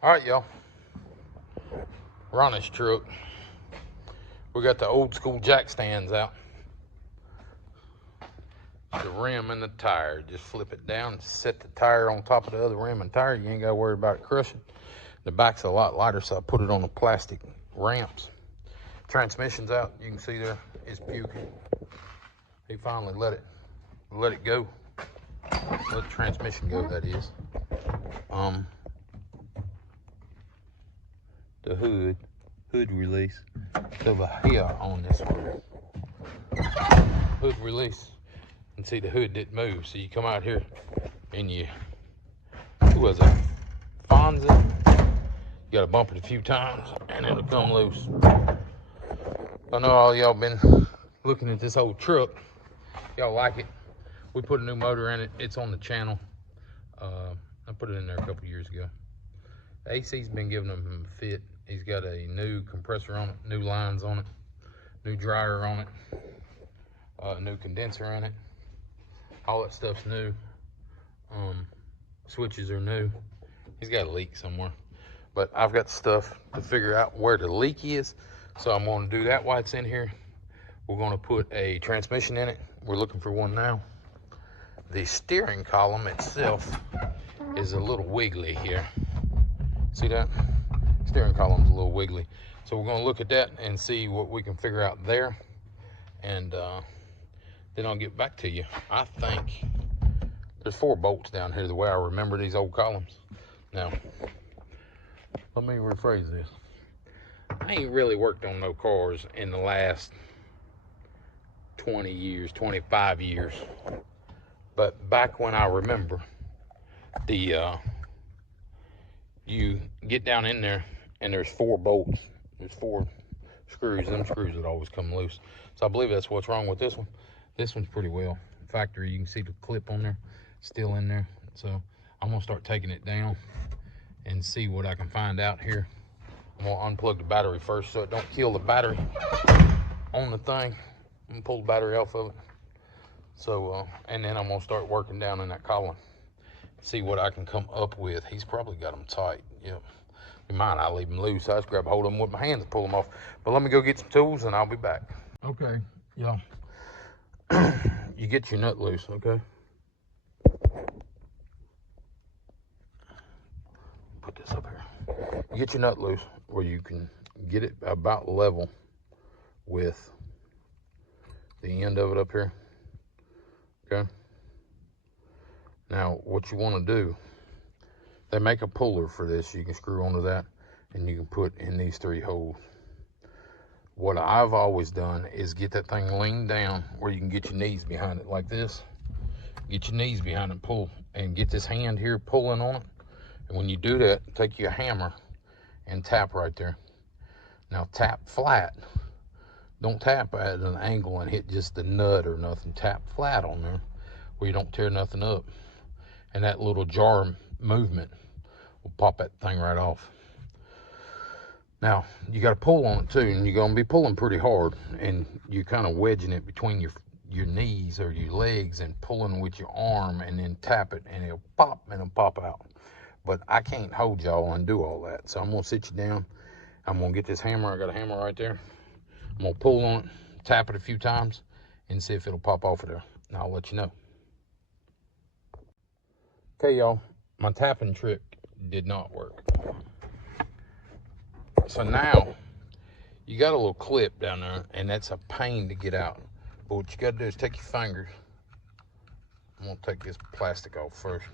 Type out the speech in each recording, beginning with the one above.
All right, y'all. We're on this truck. We got the old school jack stands out. The rim and the tire. Just flip it down, set the tire on top of the other rim and tire. You ain't got to worry about it crushing. The back's a lot lighter, so I put it on the plastic ramps. Transmission's out. You can see there, it's puking. He finally let it go. Let the transmission go, that is. The hood release. It's over here on this one. Hood release. And see, the hood didn't move. So you come out here and who was it? Fonzie. You gotta bump it a few times and it'll come loose. I know all y'all been looking at this old truck. Y'all like it. We put a new motor in it. It's on the channel. I put it in there a couple years ago. The AC's been giving him a fit. He's got a new compressor on it, new lines on it, new dryer on it, new condenser in it. All that stuff's new. Switches are new. He's got a leak somewhere. But I've got stuff to figure out where the leak is. So I'm going to do that while it's in here. We're going to put a transmission in it. We're looking for one now. The steering column itself is a little wiggly here. See that? Steering column's a little wiggly. So we're going to look at that and see what we can figure out there. And then I'll get back to you. I think there's 4 bolts down here the way I remember these old columns. Now, let me rephrase this. I ain't really worked on no cars in the last 20 years, 25 years. But back when I remember, you get down in there and there's 4 bolts. There's 4 screws. Them screws would always come loose. So I believe that's what's wrong with this one. This one's pretty well factory. You can see the clip on there, still in there. So I'm gonna start taking it down and see what I can find out here. I'm gonna unplug the battery first so it don't kill the battery on the thing. I'm gonna pull the battery off of it. So, and then I'm gonna start working down in that column. See what I can come up with. He's probably got them tight. Yep. You mind, I leave them loose. I just grab a hold of them with my hands and pull them off. But let me go get some tools and I'll be back. Okay, yeah. You get your nut loose, okay? Put this up here. You get your nut loose where you can get it about level with the end of it up here, okay? Now, what you want to do, they make a puller for this. You can screw onto that and you can put in these 3 holes. What I've always done is get that thing leaned down where you can get your knees behind it like this. Get your knees behind it, pull, and get this hand here pulling on it. And when you do that, take your hammer and tap right there. Now tap flat. Don't tap at an angle and hit just the nut or nothing. Tap flat on there where you don't tear nothing up. And that little jar movement will pop that thing right off. Now, you got to pull on it too, and you're going to be pulling pretty hard, and you're kind of wedging it between your knees or your legs and pulling with your arm, and then tap it, and it'll pop out. But I can't hold y'all and do all that, so I'm going to sit you down. I'm going to get this hammer. I got a hammer right there. I'm going to pull on it, tap it a few times, and see if it'll pop off of there. And I'll let you know. Okay, y'all, my tapping trick did not work. So now, you got a little clip down there, and that's a pain to get out. But what you got to do is take your fingers. I'm going to take this plastic off first.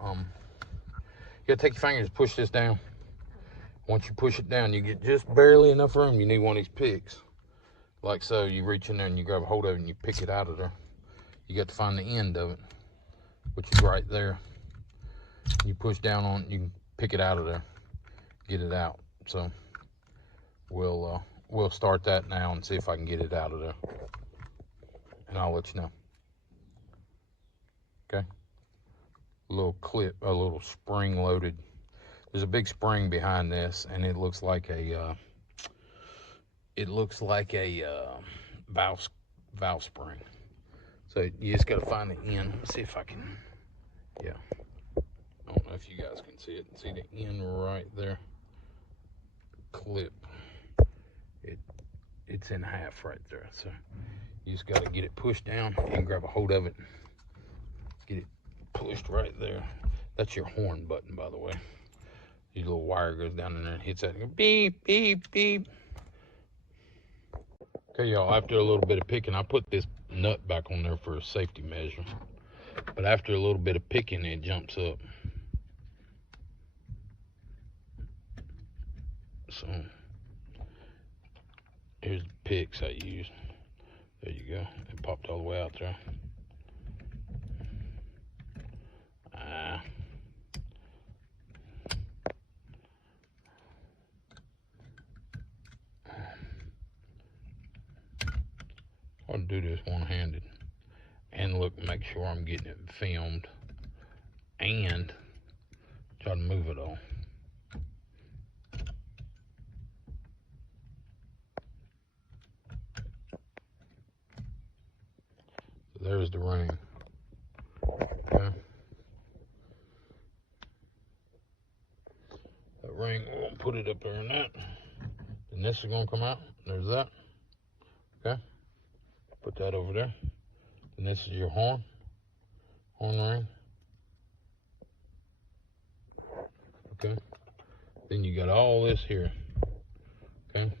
You got to take your fingers and push this down. Once you push it down, you get just barely enough room. You need one of these picks. Like so, you reach in there and you grab a hold of it and you pick it out of there. You got to find the end of it, which is right there. You push down on it, you can pick it out of there. Get it out. So we'll start that now and see if I can get it out of there, and I'll let you know. Okay, a little clip, a little spring loaded. There's a big spring behind this, and it looks like a valve spring. So you just got to find the end. Let's see if I can, yeah. I don't know if you guys can see it. See the end right there? Clip. It's in half right there. So you just got to get it pushed down and grab a hold of it. Get it pushed right there. That's your horn button, by the way. Your little wire goes down in there and hits that and goes beep, beep, beep. Okay, y'all, after a little bit of picking, I put this nut back on there for a safety measure. But after a little bit of picking, it jumps up. So here's the picks I used. There you go. It popped all the way out there. I'll do this one-handed and look, make sure I'm getting it filmed and try to move it all. So there's the ring. Okay. That ring, we're gonna put it up there in that. And this is gonna come out. There's that. Okay. Put that over there. And this is your horn ring. Okay. Then you got all this here. Okay.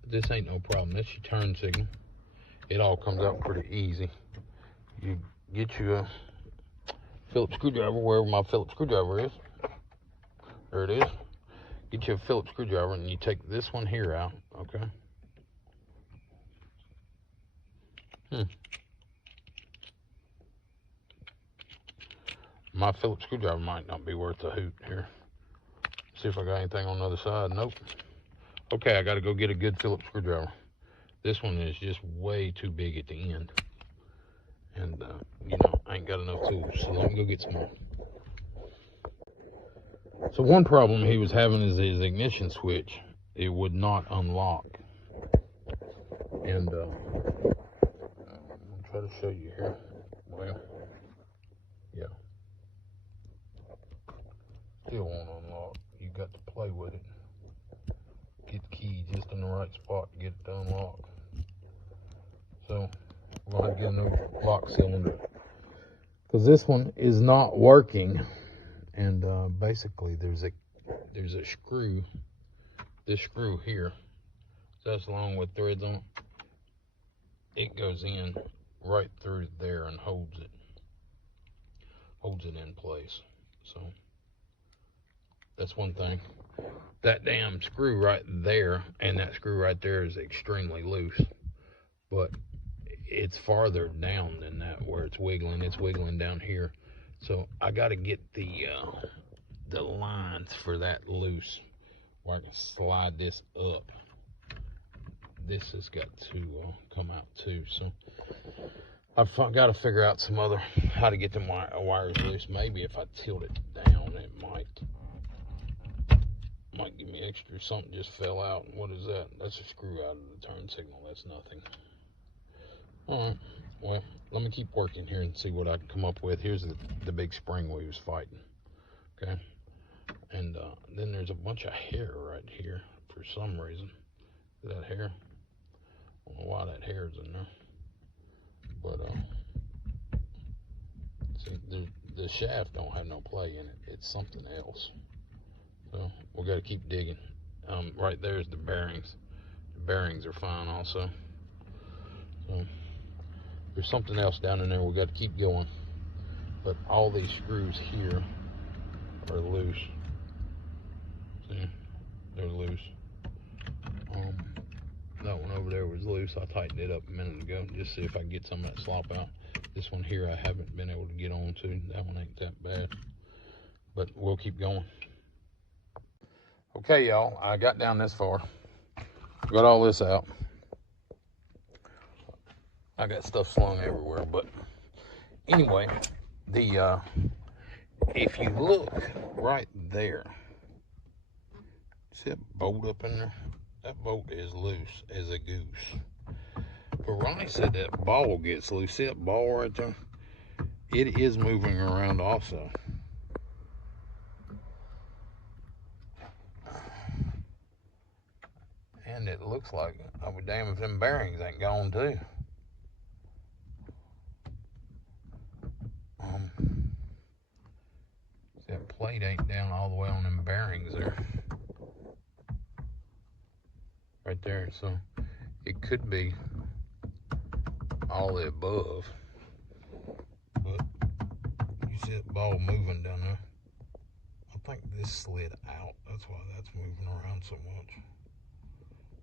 But this ain't no problem. That's your turn signal. It all comes out pretty easy. You get you a Phillips screwdriver, wherever my Phillips screwdriver is. There it is. Get you a Phillips screwdriver and you take this one here out. Okay. My Phillips screwdriver might not be worth a hoot here. See if I got anything on the other side. Nope. Okay, I got to go get a good Phillips screwdriver. This one is just way too big at the end. And, you know, I ain't got enough tools. So let me go get some more. So one problem he was having is his ignition switch. It would not unlock. And, I'll try to show you here. Well, yeah. Still won't unlock. You got to play with it. Get the key just in the right spot to get it to unlock. So we're gonna have to get a new lock cylinder because this one is not working. And basically, there's a screw. This screw here, that's along with threads on it. It goes in right through there and holds it in place. So that's one thing. That damn screw right there and that screw right there is extremely loose, but it's farther down than that where it's wiggling. It's wiggling down here. So I got to get the lines for that loose where I can slide this up. This has got to come out too. So I've got to figure out some other, how to get the wires loose. Maybe if I tilt it down, it might give me extra. Something just fell out. What is that? That's a screw out of the turn signal. That's nothing. All right. Well, let me keep working here and see what I can come up with. Here's the big spring we was fighting. Okay. And then there's a bunch of hair right here for some reason. That hair. I don't know why that hair is in there. But see, the shaft don't have no play in it. It's something else. So we got to keep digging. Right there is the bearings. The bearings are fine also. So there's something else down in there. We got to keep going. But all these screws here are loose. See, they're loose. That one over there was loose. I tightened it up a minute ago just see if I can get some of that slop out. This one here I haven't been able to get onto. That one ain't that bad. But we'll keep going. Okay, y'all, I got down this far. Got all this out. I got stuff slung everywhere, but anyway, if you look right there, see that bolt up in there? That bolt is loose as a goose. But Ronnie said that ball gets loose. See that ball right there? It is moving around also. it looks like. I'll be damned if them bearings ain't gone too. That plate ain't down all the way on them bearings there. Right there. So it could be all the above. But you see that ball moving down there. I think this slid out. That's why that's moving around so much.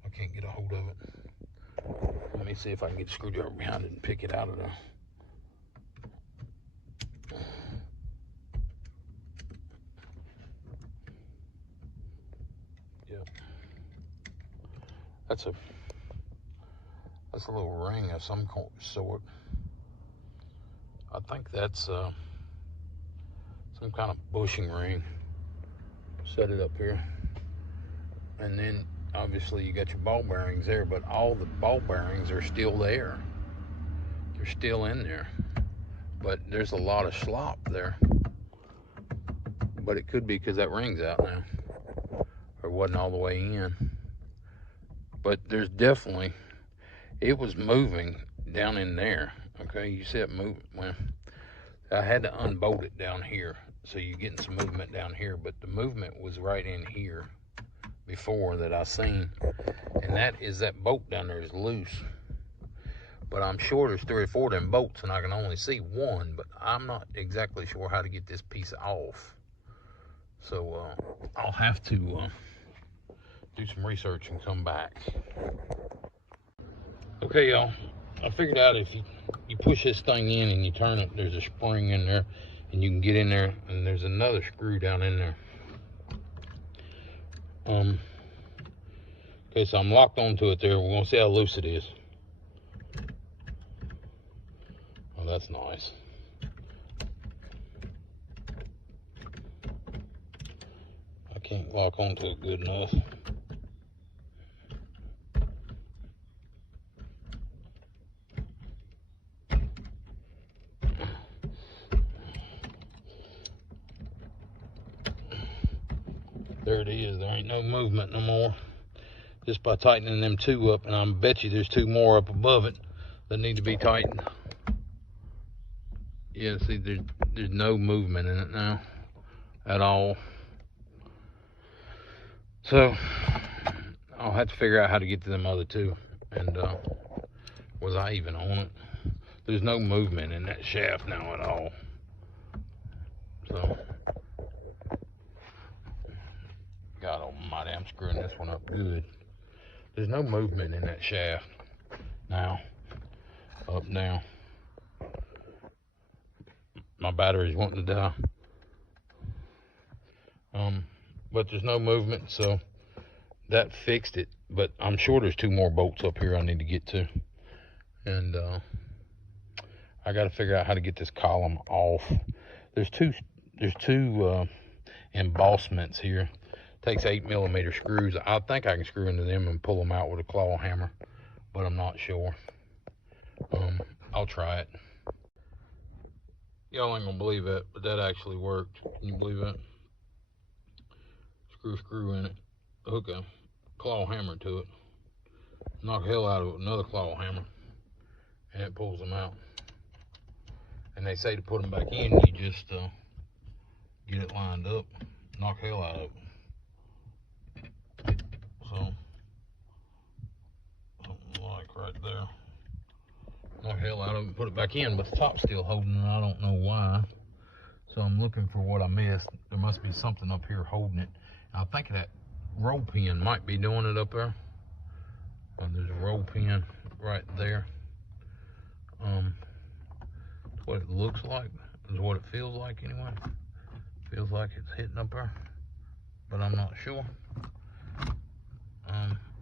I can't get a hold of it. Let me see if I can get the screwdriver behind it and pick it out of there. Yep. That's a little ring of some sort. I think that's some kind of bushing ring. Set it up here. And then obviously you got your ball bearings there, but all the ball bearings are still there. They're still in there. But there's a lot of slop there. But it could be because that ring's out now. Or wasn't all the way in. But there's definitely, it was moving down in there. Okay, you see it moving. Well, I had to unbolt it down here. So you're getting some movement down here. But the movement was right in here before that I seen. And that is that bolt down there is loose. But I'm sure there's 3 or 4 of them bolts and I can only see one, but I'm not exactly sure how to get this piece off. So I'll have to do some research and come back. Okay, y'all, I figured out if you push this thing in and you turn it, there's a spring in there and you can get in there, and there's another screw down in there. Okay, so I'm locked onto it there. We're gonna see how loose it is. Oh, that's nice. I can't lock onto it good enough. There it is. There ain't no movement no more. Just by tightening them 2 up, and I bet you there's 2 more up above it that need to be tightened. Yeah, see, there's no movement in it now at all. So I'll have to figure out how to get to them other 2. And was I even on it? There's no movement in that shaft now at all. So God almighty, I'm screwing this one up good. There's no movement in that shaft now. Up now. My battery's wanting to die. But there's no movement, so that fixed it. But I'm sure there's 2 more bolts up here I need to get to. And I got to figure out how to get this column off. There's two embossments here. Takes 8mm screws. I think I can screw into them and pull them out with a claw hammer, but I'm not sure. I'll try it. Y'all ain't gonna believe that, but that actually worked. Can you believe that? Screw in it, hook a claw hammer to it, knock the hell out of it with another claw hammer, and it pulls them out. And they say to put them back in, you just get it lined up, knock the hell out of it. So, something like right there. Knock the hell out of it and put it back in, but the top's still holding it. I don't know why. So I'm looking for what I missed. There must be something up here holding it. I think that roll pin might be doing it up there. There's a roll pin right there. That's what it looks like. Is what it feels like anyway. Feels like it's hitting up there, but I'm not sure.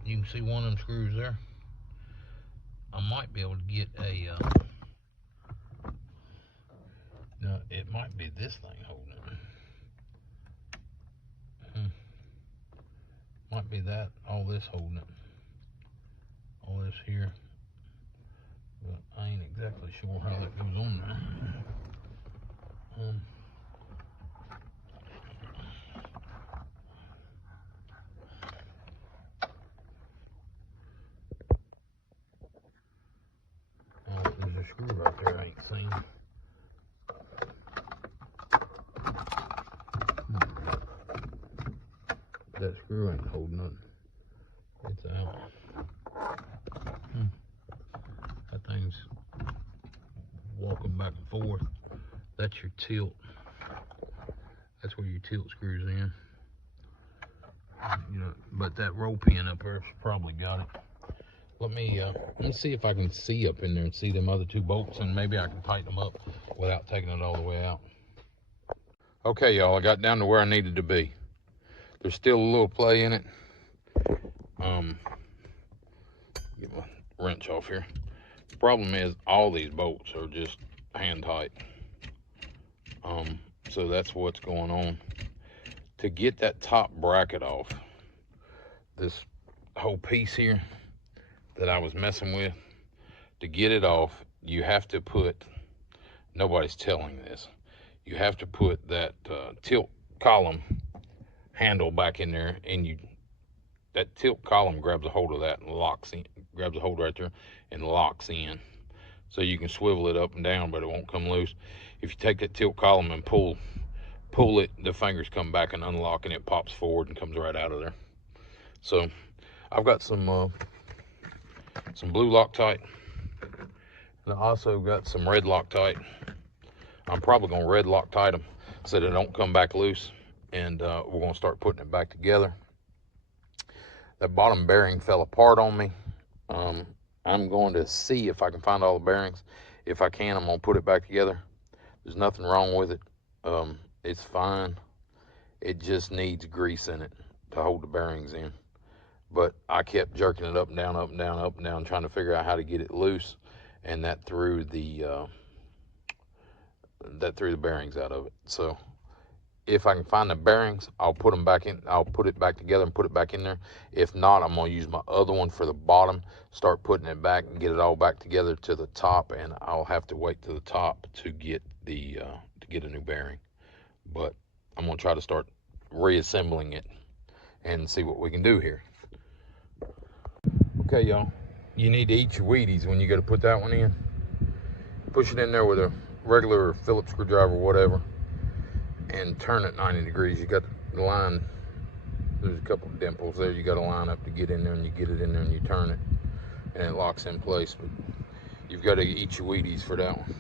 You can see one of them screws there. I might be able to get a. No, it might be this thing holding it. Might be that, all this holding it. All this here. But I ain't exactly sure how that goes on there. that screw ain't holding nothing. It's out. That thing's walking back and forth. That's your tilt. That's where your tilt screws in. You know, but that roll pin up there's probably got it. Let me see if I can see up in there and see them other two bolts, and maybe I can tighten them up without taking it all the way out. Okay, y'all, I got down to where I needed to be. There's still a little play in it. Get my wrench off here. The problem is all these bolts are just hand tight. So that's what's going on. To get that top bracket off, this whole piece here that I was messing with, to get it off, you have to put, nobody's telling this, you have to put that tilt column handle back in there, and that tilt column grabs a hold of that and locks in, grabs a hold right there and locks in. So you can swivel it up and down, but it won't come loose. If you take that tilt column and pull it, the fingers come back and unlock, and it pops forward and comes right out of there. So I've got some blue Loctite, and I also got some red Loctite. I'm probably gonna red Loctite them so they don't come back loose, and we're gonna start putting it back together. That bottom bearing fell apart on me. I'm going to see if I can find all the bearings. If I can, I'm gonna put it back together. There's nothing wrong with it. It's fine. It just needs grease in it to hold the bearings in. But I kept jerking it up and down, up and down, up and down, trying to figure out how to get it loose, and that threw the bearings out of it. So if I can find the bearings, I'll put them back in. I'll put it back together and put it back in there. If not, I'm gonna use my other one for the bottom, start putting it back and get it all back together to the top, and I'll have to wait to the top to get the to get a new bearing. But I'm gonna try to start reassembling it and see what we can do here. Okay, y'all, you need to eat your Wheaties when you go to put that one in. Push it in there with a regular Phillips screwdriver or whatever, and turn it 90 degrees. You got the line, there's a couple of dimples there you got to line up to get in there, and you get it in there and you turn it, and it locks in place. But you've got to eat your Wheaties for that one.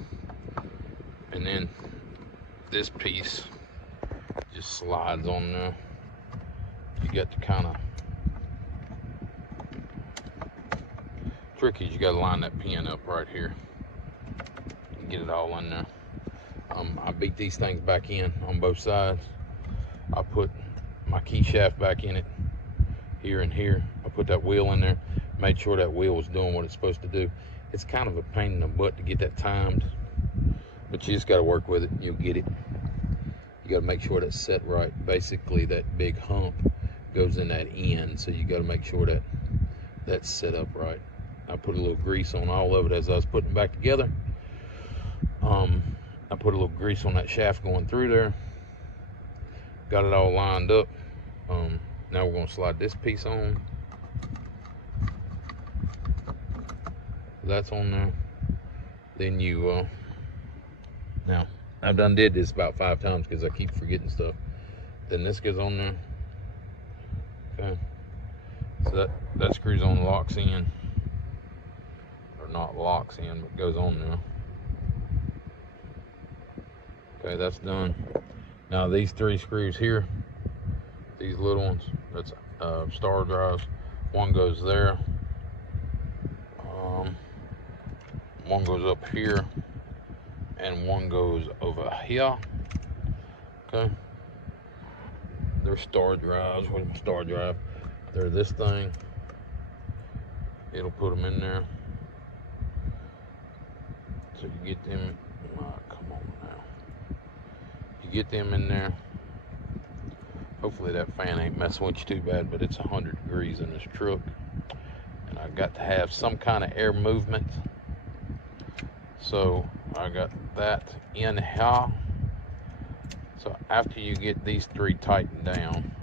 And then this piece just slides on there. You got to kind of, tricky is you got to line that pin up right here and get it all in there. I beat these things back in on both sides. I put my key shaft back in it, here and here. I put that wheel in there, made sure that wheel was doing what it's supposed to do. It's kind of a pain in the butt to get that timed, but you just got to work with it and you'll get it. You got to make sure that's set right. Basically, that big hump goes in that end, so you got to make sure that that's set up right. I put a little grease on all of it as I was putting it back together. I put a little grease on that shaft going through there. Got it all lined up. Now we're going to slide this piece on. That's on there. Then you, now I've done did this about 5 times because I keep forgetting stuff. Then this goes on there. Okay. So that screws on, locks in. Or not locks in, but goes on there. Okay, that's done. Now these 3 screws here, these little ones, that's star drives. One goes there. One goes up here, and one goes over here. Okay. They're star drives. Where's my star drive? They're this thing. It'll put them in there. So you get them. Come on now. You get them in there. Hopefully that fan ain't messing with you too bad, but it's 100 degrees in this truck, and I got to have some kind of air movement. So I got that in here. So after you get these 3 tightened down,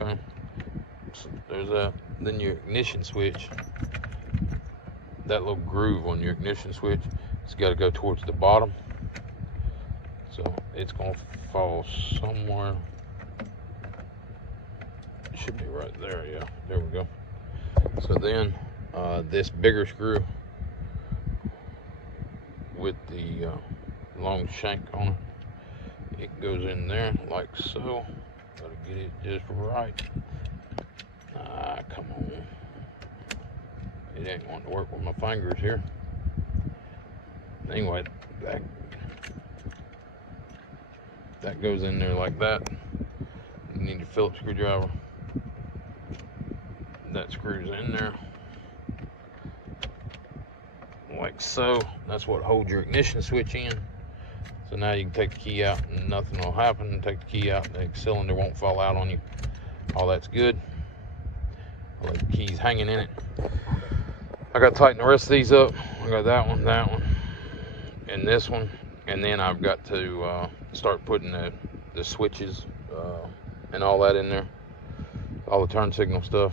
okay, so there's that. Then your ignition switch, that little groove on your ignition switch, it's got to go towards the bottom. So it's gonna fall somewhere. It should be right there, yeah, there we go. So then this bigger screw with the long shank on it, it goes in there like so. Gotta get it just right. Come on. It ain't wanting to work with my fingers here. Anyway, that goes in there like that. You need a Phillips screwdriver. That screws in there like so. That's what holds your ignition switch in. So now you can take the key out and nothing will happen. Take the key out, the cylinder won't fall out on you. All that's good. I'll let the keys hanging in it. I got to tighten the rest of these up. I got that one, and this one. And then I've got to start putting the switches and all that in there. All the turn signal stuff.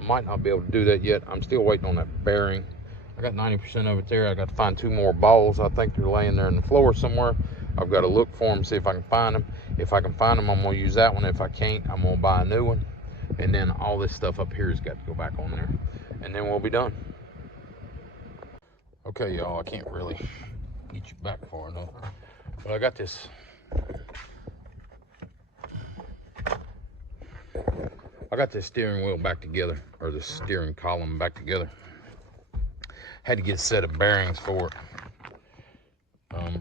Might not be able to do that yet. I'm still waiting on that bearing. I got 90% of it there. I got to find 2 more balls. I think they're laying there in the floor somewhere. I've got to look for them, see if I can find them. If I can find them, I'm going to use that one. If I can't, I'm going to buy a new one. And then all this stuff up here has got to go back on there. And then we'll be done. Okay, y'all, I can't really get you back far enough. But I got this. I got this steering wheel back together, or the steering column back together. Had to get a set of bearings for it. Well,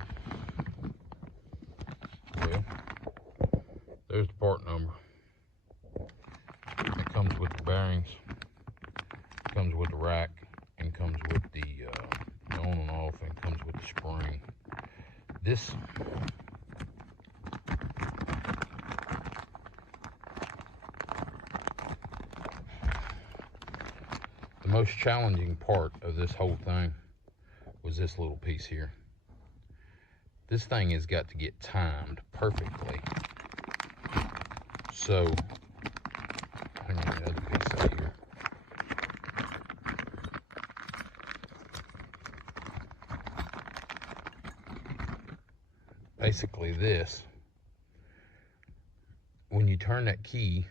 there's the part number. It comes with the bearings, comes with the rack, and comes with the on and off, and comes with the spring. This the most challenging part of this whole thing was this little piece here. This thing has got to get timed perfectly. So, hang on, the other piece out here. Basically this, when you turn that key,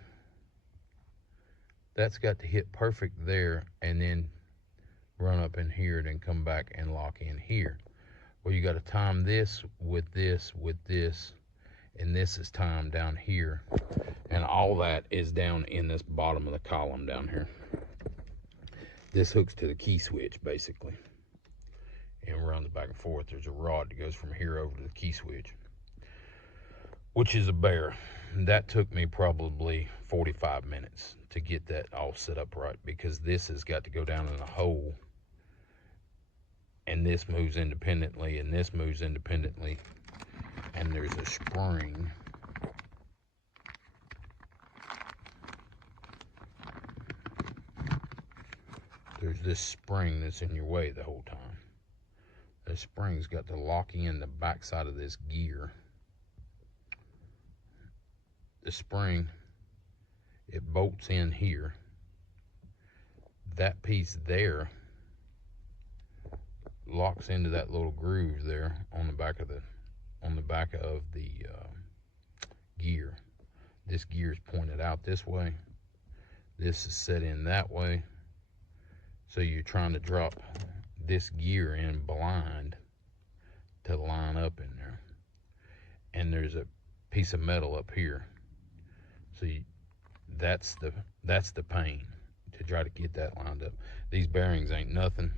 that's got to hit perfect there and then run up in here, then come back and lock in here. Well, you got to time this, and this is timed down here, and all that is down in this bottom of the column down here. This hooks to the key switch basically and runs back and forth. There's a rod that goes from here over to the key switch, which is a bear. That took me probably 45 minutes to get that all set up right, because this has got to go down in a hole, and this moves independently, and this moves independently, and there's a spring there's this spring that's in your way the whole time. This spring's got to lock in the backside of this gear. The spring, it bolts in here. That piece there locks into that little groove there on the back of the gear. This gear is pointed out this way. This is set in that way. So you're trying to drop this gear in blind to line up in there. And there's a piece of metal up here. So that's the pain, to try to get that lined up. These bearings ain't nothing.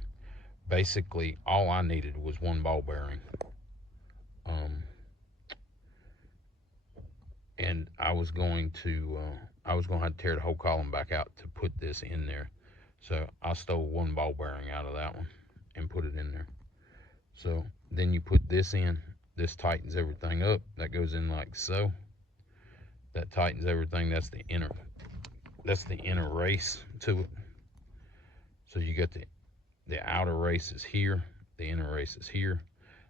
Basically, all I needed was 1 ball bearing. And I was going to have to tear the whole column back out to put this in there. So I stole 1 ball bearing out of that one and put it in there. So then you put this in. This tightens everything up. That goes in like so. That tightens everything. That's the inner race to it. So you got the outer race is here, the inner race is here.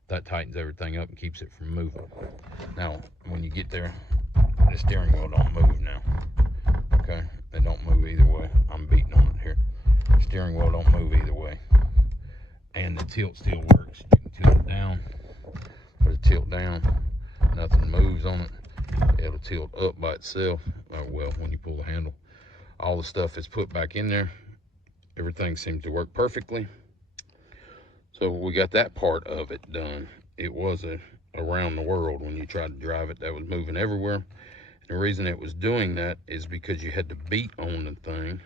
That tightens everything up and keeps it from moving. Now, when you get there, the steering wheel don't move now. Okay, it don't move either way. I'm beating on it here. The steering wheel don't move either way. And the tilt still works. You can tilt it down or the tilt down, nothing moves on it. It'll tilt up by itself. Well, when you pull the handle, all the stuff is put back in there. Everything seems to work perfectly. So we got that part of it done. It was around the world when you tried to drive it. That was moving everywhere. And the reason it was doing that is because you had to beat on the thing.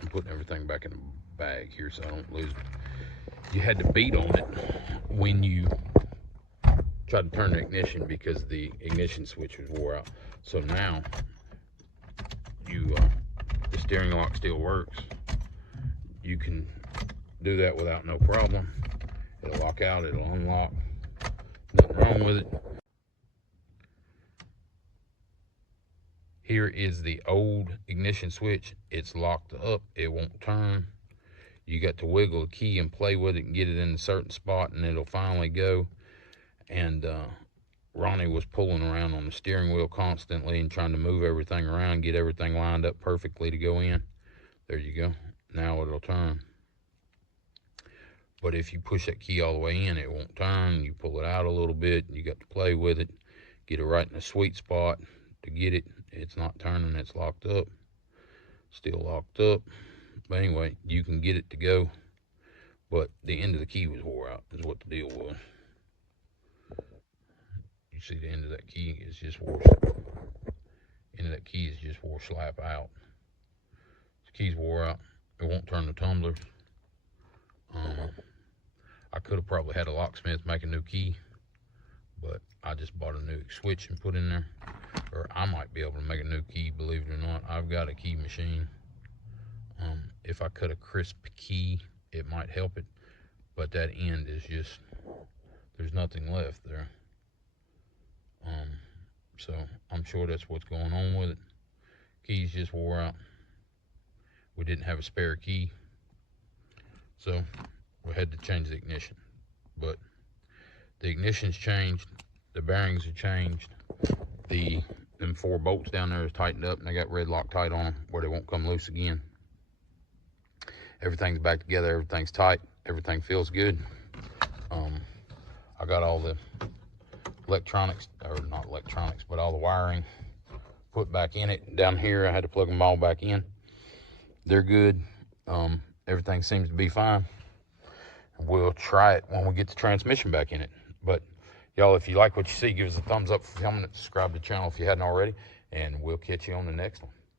I'm putting everything back in the bag here so I don't lose it. You had to beat on it when you tried to turn the ignition because the ignition switch was wore out. So now the steering lock still works. You can do that without no problem. It'll lock out, it'll unlock. Nothing wrong with it. Here is the old ignition switch. It's locked up, it won't turn. You got to wiggle the key and play with it and get it in a certain spot and it'll finally go. And Ronnie was pulling around on the steering wheel constantly and trying to move everything around, get everything lined up perfectly to go in. There you go. Now it'll turn. But if you push that key all the way in, it won't turn. You pull it out a little bit, you got to play with it, get it right in the sweet spot to get it. It's not turning, it's locked up. Still locked up. But anyway, you can get it to go. But the end of the key was wore out, is what the deal was. You see the end of that key is just wore slap out. The key's wore out. It won't turn the tumblers. I could have probably had a locksmith make a new key, but I just bought a new switch and put in there. Or I might be able to make a new key, believe it or not. I've got a key machine. If I cut a crisp key, it might help it, but that end is just, there's nothing left there. So I'm sure that's what's going on with it. Keys just wore out. We didn't have a spare key, so we had to change the ignition. But the ignition's changed, the bearings are changed, them 4 bolts down there is tightened up and they got red Loctite on them where they won't come loose again. Everything's back together, everything's tight, everything feels good. I got all the electronics, or not electronics, but all the wiring put back in it. Down here I had to plug them all back in. They're good. Everything seems to be fine. We'll try it when we get the transmission back in it. But y'all, if you like what you see, give us a thumbs up for filming it, subscribe to the channel if you hadn't already, and we'll catch you on the next one.